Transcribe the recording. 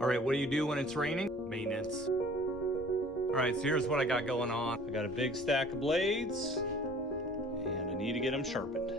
All right, what do you do when it's raining? Maintenance. All right, so here's what I got going on. I got a big stack of blades, and I need to get them sharpened.